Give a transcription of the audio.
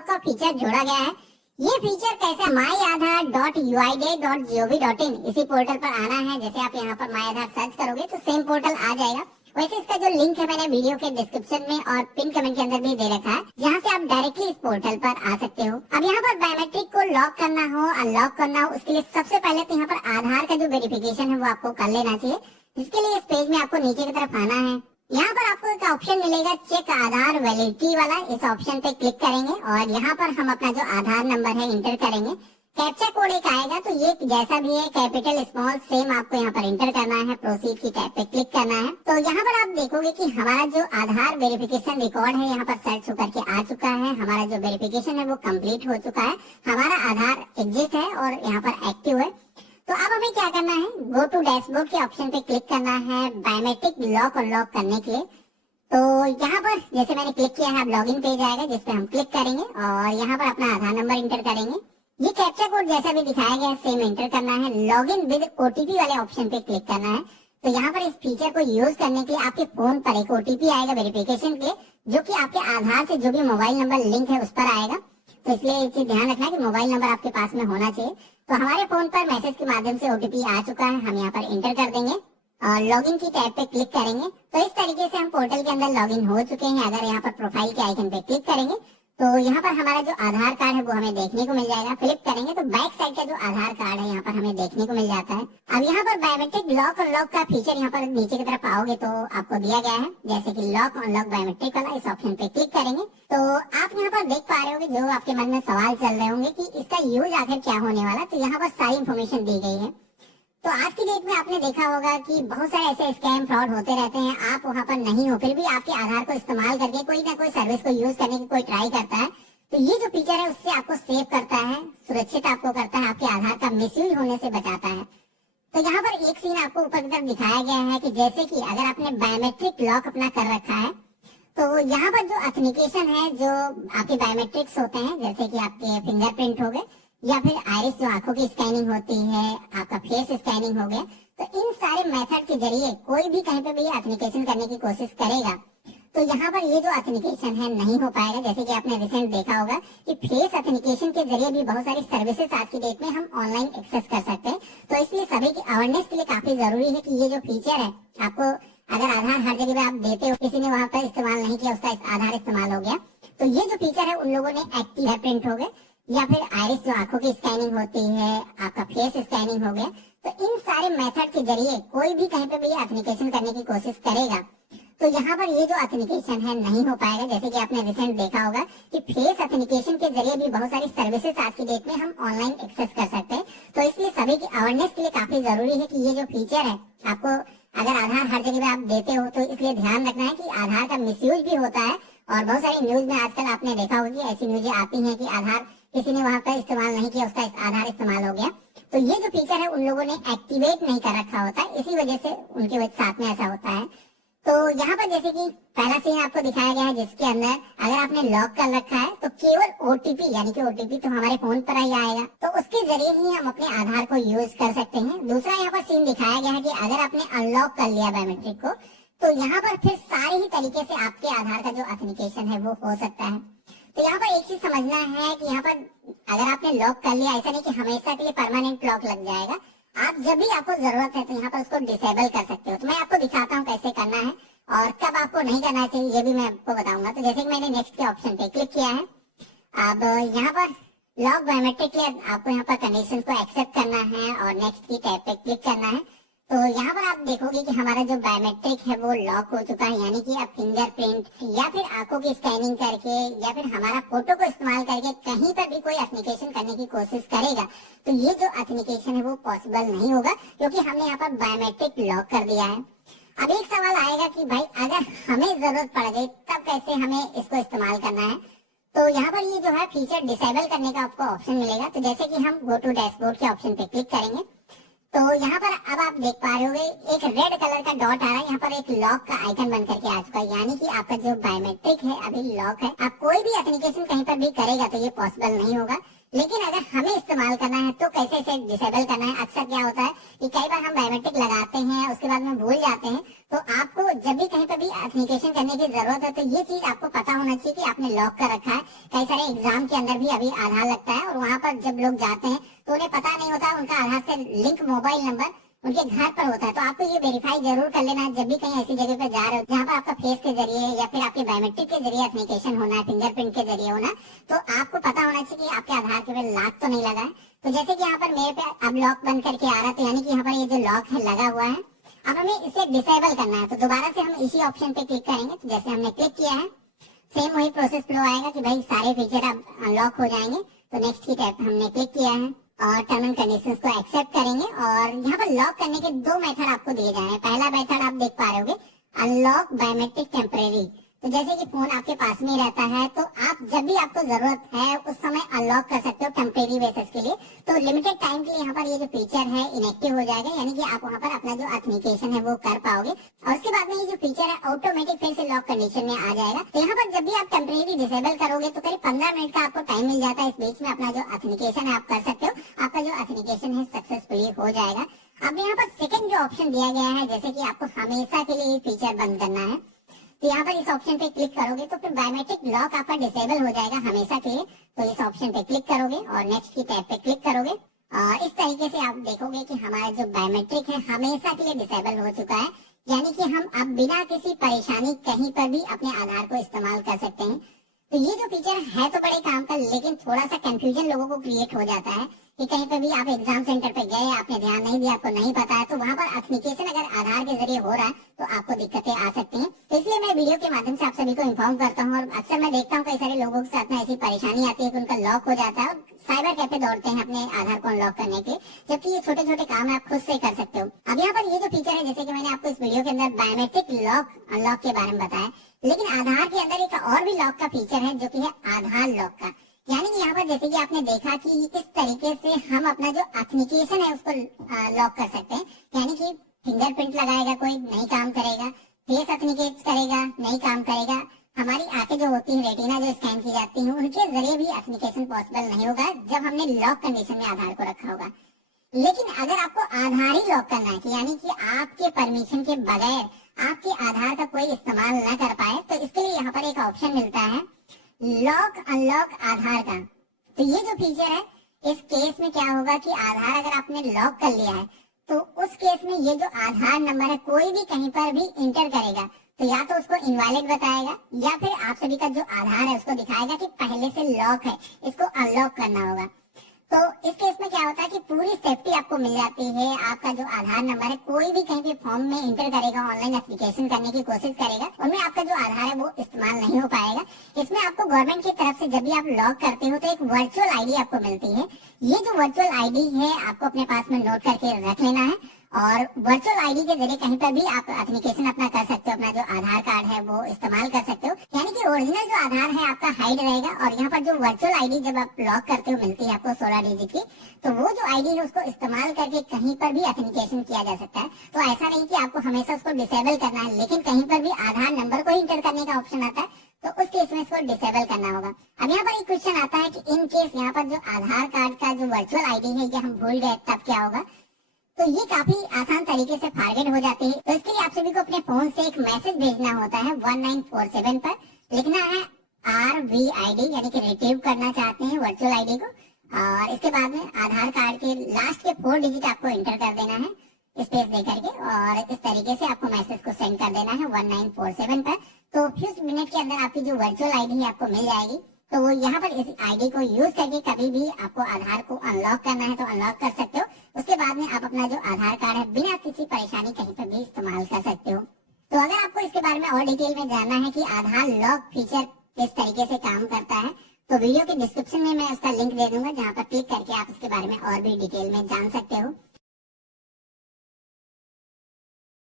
का फीचर जोड़ा गया है। ये फीचर कैसे myaadhar.uid.gov.in इसी पोर्टल पर आना है। जैसे आप यहाँ पर माई आधार सर्च करोगे तो सेम पोर्टल आ जाएगा। वैसे इसका जो लिंक है मैंने वीडियो के डिस्क्रिप्शन में और पिन कमेंट के अंदर भी दे रखा है, जहाँ से आप डायरेक्टली इस पोर्टल पर आ सकते हो। अब यहाँ पर बायोमेट्रिक को लॉक करना हो, अनलॉक करना हो, उसके लिए सबसे पहले तो यहाँ पर आधार का जो वेरिफिकेशन है वो आपको कर लेना चाहिए। जिसके लिए इस पेज में आपको नीचे की तरफ आना है। यहाँ पर आपको एक ऑप्शन मिलेगा चेक आधार वैलिडिटी वाला। इस ऑप्शन पे क्लिक करेंगे और यहाँ पर हम अपना जो आधार नंबर है इंटर करेंगे। कैप्चा कोड एक आएगा, तो ये जैसा भी है कैपिटल स्मॉल सेम आपको यहाँ पर इंटर करना है। प्रोसीड की टैब पे क्लिक करना है। तो यहाँ पर आप देखोगे कि हमारा जो आधार वेरिफिकेशन रिकॉर्ड है यहाँ पर सर्च होकर के आ चुका है। हमारा जो वेरिफिकेशन है वो कंप्लीट हो चुका है। हमारा आधार एग्जिस्ट है और यहाँ पर एक्टिव है। तो अब हमें क्या करना है, गो टू डैशबोर्ड के ऑप्शन पे क्लिक करना है बायोमेट्रिक लॉक अनलॉक करने के लिए। तो यहाँ पर जैसे मैंने क्लिक किया है, अब लॉगिन पेज आएगा जिसपे हम क्लिक करेंगे और यहाँ पर अपना आधार नंबर इंटर करेंगे। ये कैप्चा कोड जैसा भी दिखाया गया है सेम इंटर करना है। लॉगिन विद ओटीपी वाले ऑप्शन पे क्लिक करना है। तो यहाँ पर इस फीचर को यूज करने के लिए आपके फोन पर एक ओटीपी आएगा वेरिफिकेशन के लिए, जो कि आपके आधार से जो भी मोबाइल नंबर लिंक है उस पर आएगा। तो इसलिए एक चीज ध्यान रखना है कि मोबाइल नंबर आपके पास में होना चाहिए। तो हमारे फोन पर मैसेज के माध्यम से ओटीपी आ चुका है, हम यहाँ पर इंटर कर देंगे और लॉगिन की टैब पे क्लिक करेंगे। तो इस तरीके से हम पोर्टल के अंदर लॉगिन हो चुके हैं। अगर यहाँ पर प्रोफाइल के आइकन पे क्लिक करेंगे तो यहाँ पर हमारा जो आधार कार्ड है वो हमें देखने को मिल जाएगा। फ्लिप करेंगे तो बैक साइड का जो आधार कार्ड है यहाँ पर हमें देखने को मिल जाता है। अब यहाँ पर बायोमेट्रिक लॉक अनलॉक का फीचर यहाँ पर नीचे की तरफ आओगे तो आपको दिया गया है, जैसे कि लॉक अनलॉक बायोमेट्रिक वाला। इस ऑप्शन पे क्लिक करेंगे तो आप यहाँ पर देख पा रहे होंगे, जो आपके मन में सवाल चल रहे होंगे कि इसका यूज आखिर क्या होने वाला। तो यहाँ पर सारी इन्फॉर्मेशन दी गई है। तो आज की डेट में आपने देखा होगा कि बहुत सारे ऐसे स्कैम फ्रॉड होते रहते हैं। आप वहाँ पर नहीं हो, फिर भी आपके आधार को इस्तेमाल करके कोई ना कोई सर्विस को यूज करने की कोई ट्राई करता है। तो ये जो फीचर है उससे आपको सेव करता है, सुरक्षित आपको करता है, आपके आधार का मिसयूज होने से बचाता है। तो यहाँ पर एक सीन आपको ऊपर की तरफ दिखाया गया है कि जैसे कि अगर आपने बायोमेट्रिक लॉक अपना कर रखा है तो यहाँ पर जो ऑथेंटिकेशन है, जो आपके बायोमेट्रिक्स होते हैं, जैसे कि आपके फिंगरप्रिंट हो गए या फिर आइरिस जो आंखों की स्कैनिंग होती है, आपका फेस स्कैनिंग हो गया, तो इन सारे मेथड के जरिए कोई भी कहीं पे भी ऑथेंटिकेशन करने की कोशिश करेगा तो यहाँ पर ये जो ऑथेंटिकेशन है नहीं हो पाएगा। जैसे कि आपने रिसेंट देखा होगा कि फेस ऑथेंटिकेशन के जरिए भी बहुत सारी सर्विसेज आज की डेट में हम ऑनलाइन एक्सेस कर सकते हैं। तो इसलिए सभी की अवेयरनेस के लिए काफी जरूरी है कि ये जो फीचर है, आपको अगर आधार हर जगह पे आप देते हो, किसी ने वहां पर इस्तेमाल नहीं किया, उसका आधार इस्तेमाल हो गया, तो ये जो फीचर है उन लोगों ने एक्टिव प्रिंट हो गए या फिर आइरिस जो आंखों की स्कैनिंग होती है, आपका फेस स्कैनिंग हो गया, तो इन सारे मेथड के जरिए कोई भी कहीं पे भी ऑथेंटिकेशन करने की कोशिश करेगा तो यहाँ पर ये जो ऑथेंटिकेशन है नहीं हो पाएगा। जैसे कि आपने रिसेंट देखा होगा कि फेस ऑथेंटिकेशन के जरिए भी बहुत सारी सर्विसेज आज की डेट में हम ऑनलाइन एक्सेस कर सकते हैं। तो इसलिए सभी की अवेयरनेस के लिए काफी जरूरी है कि ये जो फीचर है, आपको अगर आधार हर जगह आप देते हो तो इसलिए ध्यान रखना है कि आधार का मिसयूज भी होता है। और बहुत सारी न्यूज में आजकल आपने देखा होगा कि ऐसी न्यूजें आती हैं कि आधार किसी ने वहां पर इस्तेमाल नहीं किया, उसका आधार इस्तेमाल हो गया। तो ये जो फीचर है उन लोगों ने एक्टिवेट नहीं कर रखा होता है, इसी वजह से उनके साथ में ऐसा होता है। तो यहाँ पर जैसे कि पहला सीन आपको दिखाया गया है जिसके अंदर अगर आपने लॉक कर रखा है तो केवल ओटीपी, यानी कि ओटीपी तो हमारे फोन पर ही आएगा, तो उसके जरिए ही हम अपने आधार को यूज कर सकते हैं। दूसरा यहाँ पर सीन दिखाया गया है कि अगर आपने अनलॉक कर लिया बायोमेट्रिक को तो यहाँ पर फिर सारे ही तरीके से आपके आधार का जो ऑथेंटिकेशन है वो हो सकता है। तो यहाँ पर एक चीज समझना है कि यहाँ पर अगर आपने लॉक कर लिया, ऐसा नहीं कि हमेशा के लिए परमानेंट लॉक लग जाएगा। आप जब भी आपको जरूरत है तो यहाँ पर उसको डिसेबल कर सकते हो। तो मैं आपको दिखाता हूँ कैसे करना है और कब आपको नहीं करना चाहिए, ये भी मैं आपको बताऊंगा। तो जैसे कि मैंने नेक्स्ट के ऑप्शन पे क्लिक किया है, अब यहाँ पर लॉक बायोमेट्रिक के आपको यहाँ पर कंडीशन को एक्सेप्ट करना है और नेक्स्ट की टैब पे क्लिक करना है। तो यहाँ पर आप देखोगे कि हमारा जो बायोमेट्रिक है वो लॉक हो चुका है, यानी कि आप फिंगरप्रिंट या फिर आंखों की स्कैनिंग करके या फिर हमारा फोटो को इस्तेमाल करके कहीं पर भी कोई ऑथेंटिकेशन करने की कोशिश करेगा तो ये जो ऑथेंटिकेशन है वो पॉसिबल नहीं होगा, क्योंकि हमने यहाँ पर बायोमेट्रिक लॉक कर दिया है। अब एक सवाल आएगा कि भाई अगर हमें जरूरत पड़ गई तब कैसे हमें इसको इस्तेमाल करना है। तो यहाँ पर ये जो है फीचर डिसेबल करने का आपको ऑप्शन मिलेगा। तो जैसे कि हम गो टू डैशबोर्ड के ऑप्शन पे क्लिक करेंगे तो यहाँ पर अब आप देख पा रहे होंगे एक रेड कलर का डॉट आ रहा है, यहाँ पर एक लॉक का आइकन बन करके आ चुका है, यानी कि आपका जो बायोमेट्रिक है अभी लॉक है। आप कोई भी एप्लीकेशन कहीं पर भी करेगा तो ये पॉसिबल नहीं होगा। लेकिन अगर हमें इस्तेमाल करना है तो कैसे इसे डिसेबल करना है। अक्सर क्या होता है कि कई बार हम बायोमेट्रिक लगाते हैं, उसके बाद में भूल जाते हैं। तो आपको जब भी कहीं पर भी ऑथेंटिकेशन करने की जरूरत है तो ये चीज आपको पता होना चाहिए कि आपने लॉक कर रखा है। कई सारे एग्जाम के अंदर भी अभी आधार लगता है और वहां पर जब लोग जाते हैं तो उन्हें पता नहीं होता उनका आधार से लिंक मोबाइल नंबर उनके घर पर होता है। तो आपको ये वेरीफाई जरूर कर लेना है जब भी कहीं ऐसी जगह पे जा रहे हो जहाँ पर आपका फेस के जरिए या फिर आपके बायोमेट्रिक के जरिए ऑथेंटिकेशन होना है, फिंगरप्रिंट के जरिए होना, तो आपको पता होना चाहिए कि आपके आधार के पे लॉक तो नहीं लगा है। तो जैसे कि यहाँ पर मेरे पे अब लॉक बंद करके आ रहा है, तो यानी कि यहाँ पर ये जो लॉक है लगा हुआ है। अब हमें इसे डिसेबल करना है, तो दोबारा से हम इसी ऑप्शन पे क्लिक करेंगे। तो जैसे हमने क्लिक किया है सेम वही प्रोसेस फ्लो आएगा कि भाई सारे फीचर अब अनलॉक हो जाएंगे। तो नेक्स्ट की टैब हमने क्लिक किया है और टर्म एंड कंडीशंस को एक्सेप्ट करेंगे। और यहाँ पर लॉक करने के दो मेथड आपको दिए जा रहे हैं। पहला मेथड आप देख पा रहे होगे, अनलॉक बायोमेट्रिक टेम्परेरी। तो जैसे कि फोन आपके पास में रहता है तो आप जब भी आपको जरूरत है उस समय अनलॉक कर सकते हो टेम्परेरी बेसिस के लिए। तो लिमिटेड टाइम के लिए यहाँ पर ये जो फीचर है इनएक्टिव हो जाएगा, यानी कि आप वहाँ पर अपना जो ऑथेंटिकेशन है वो कर पाओगे। और उसके बाद में ये जो फीचर है ऑटोमेटिक फिर से लॉक कंडीशन में आ जाएगा। तो यहाँ पर जब भी आप टेम्परेरी डिसेबल करोगे तो करीब 15 मिनट का आपको टाइम मिल जाता है। इस बीच में अपना जो ऑथेंटिकेशन है आप कर सकते हो, आपका जो ऑथेंटिकेशन है सक्सेसफुली हो जाएगा। अब यहाँ पर सेकंड जो ऑप्शन दिया गया है, जैसे कि आपको हमेशा के लिए ये फीचर बंद करना है, तो यहाँ पर इस ऑप्शन पे क्लिक करोगे तो फिर बायोमेट्रिक लॉक आपका डिसेबल हो जाएगा हमेशा के लिए। तो इस ऑप्शन पे क्लिक करोगे और नेक्स्ट की टैब पे क्लिक करोगे और इस तरीके से आप देखोगे कि हमारा जो बायोमेट्रिक है हमेशा के लिए डिसेबल हो चुका है। यानी कि हम अब बिना किसी परेशानी कहीं पर भी अपने आधार को इस्तेमाल कर सकते हैं। तो ये जो फीचर है तो बड़े काम का, लेकिन थोड़ा सा कंफ्यूजन लोगों को क्रिएट हो जाता है कि कहीं पर भी आप एग्जाम सेंटर पे गए, आपने ध्यान नहीं दिया, आपको नहीं पता है, तो वहां पर ऑथेंटिकेशन अगर आधार के जरिए हो रहा है तो आपको दिक्कतें आ सकती हैं। तो इसलिए मैं वीडियो के माध्यम से आप सभी को इन्फॉर्म करता हूँ। और अक्सर मैं देखता हूँ कई सारे लोगों के साथ में ऐसी परेशानी आती है कि उनका लॉक हो जाता है और साइबर कैफे दौड़ते हैं अपने आधार को अनलॉक करने के लिए, जबकि ये छोटे छोटे काम है आप खुद से कर सकते हो। अब यहाँ पर ये जो फीचर है, जैसे कि मैंने आपको इस वीडियो के अंदर बायोमेट्रिक लॉक अनलॉक के बारे में बताया, लेकिन आधार के अंदर एक और भी लॉक का फीचर है जो कि है आधार लॉक का। यानी कि यहाँ पर जैसे कि आपने देखा कि इस तरीके से हम अपना जो ऑथेंटिकेशन है उसको लॉक कर सकते हैं। यानी कि फिंगरप्रिंट लगाएगा कोई नहीं काम करेगा, फेस ऑथेंटिकेट करेगा नहीं काम करेगा, हमारी आंखें जो होती है रेटिना जो स्कैन की जाती है उनके जरिए भी ऑथेंटिकेशन पॉसिबल नहीं होगा जब हमने लॉक कंडीशन में आधार को रखा होगा। लेकिन अगर आपको आधार ही लॉक करना है, यानी कि आपके परमिशन के बगैर आपके आधार का कोई इस्तेमाल न कर पाए, तो इसके लिए यहाँ पर एक ऑप्शन मिलता है लॉक अनलॉक आधार का। तो ये जो फीचर है, इस केस में क्या होगा कि आधार अगर आपने लॉक कर लिया है तो उस केस में ये जो आधार नंबर है कोई भी कहीं पर भी इंटर करेगा तो या तो उसको इनवैलिड बताएगा या फिर आप सभी का जो आधार है उसको दिखाएगा कि पहले से लॉक है, इसको अनलॉक करना होगा। तो इस केस में क्या होता है कि पूरी सेफ्टी आपको मिल जाती है। आपका जो आधार नंबर है कोई भी कहीं भी फॉर्म में इंटर करेगा, ऑनलाइन एप्लीकेशन करने की कोशिश करेगा, उनमें आपका जो आधार है वो इस्तेमाल नहीं हो पाएगा। इसमें आपको गवर्नमेंट की तरफ से जब भी आप लॉक करते हो तो एक वर्चुअल आईडी आपको मिलती है। ये जो वर्चुअल आईडी है आपको अपने पास में नोट करके रख लेना है और वर्चुअल आईडी के जरिए कहीं पर भी आप ऑथेंटिकेशन अपना कर सकते हो, अपना जो आधार कार्ड है वो इस्तेमाल कर सकते हो। यानी कि ओरिजिनल जो आधार है आपका हाइड रहेगा और यहाँ पर जो वर्चुअल आईडी जब आप लॉक करते हो मिलती है आपको 16 डिजिट की, तो वो जो आईडी है उसको इस्तेमाल करके कहीं पर भी ऑथेंटिकेशन किया जा सकता है। तो ऐसा नहीं कि आपको हमेशा उसको डिसेबल करना है, लेकिन कहीं पर भी आधार नंबर को इंटर करने का ऑप्शन आता है तो उस केस में इसको डिसेबल करना होगा। अब यहाँ पर एक क्वेश्चन आता है कि इन केस यहाँ पर जो आधार कार्ड का जो वर्चुअल आईडी है ये हम भूल गए तब क्या होगा। तो ये काफी आसान तरीके से फॉरगेट हो जाती है। तो इसके लिए आप सभी को अपने फोन से एक मैसेज भेजना होता है 1947 पर, लिखना है RVID यानी कि रिट्रीव करना चाहते हैं वर्चुअल आईडी को, और इसके बाद में आधार कार्ड के लास्ट के 4 डिजिट आपको एंटर कर देना है स्पेस दे करके, और इस तरीके से आपको मैसेज को सेंड कर देना है 1947 पर। तो कुछ मिनट के अंदर आपकी जो वर्चुअल आईडी है आपको मिल जाएगी। तो वो यहाँ पर इस आईडी को यूज करके कभी भी आपको आधार को अनलॉक करना है तो अनलॉक कर सकते हो। उसके बाद में आप अपना जो आधार कार्ड है बिना किसी परेशानी कहीं पर भी इस्तेमाल कर सकते हो। तो अगर आपको इसके बारे में और डिटेल में जानना है कि आधार लॉक फीचर किस तरीके से काम करता है, तो वीडियो के डिस्क्रिप्शन में मैं उसका लिंक दे दूंगा जहाँ पर क्लिक करके आप इसके बारे में और भी डिटेल में जान सकते हो।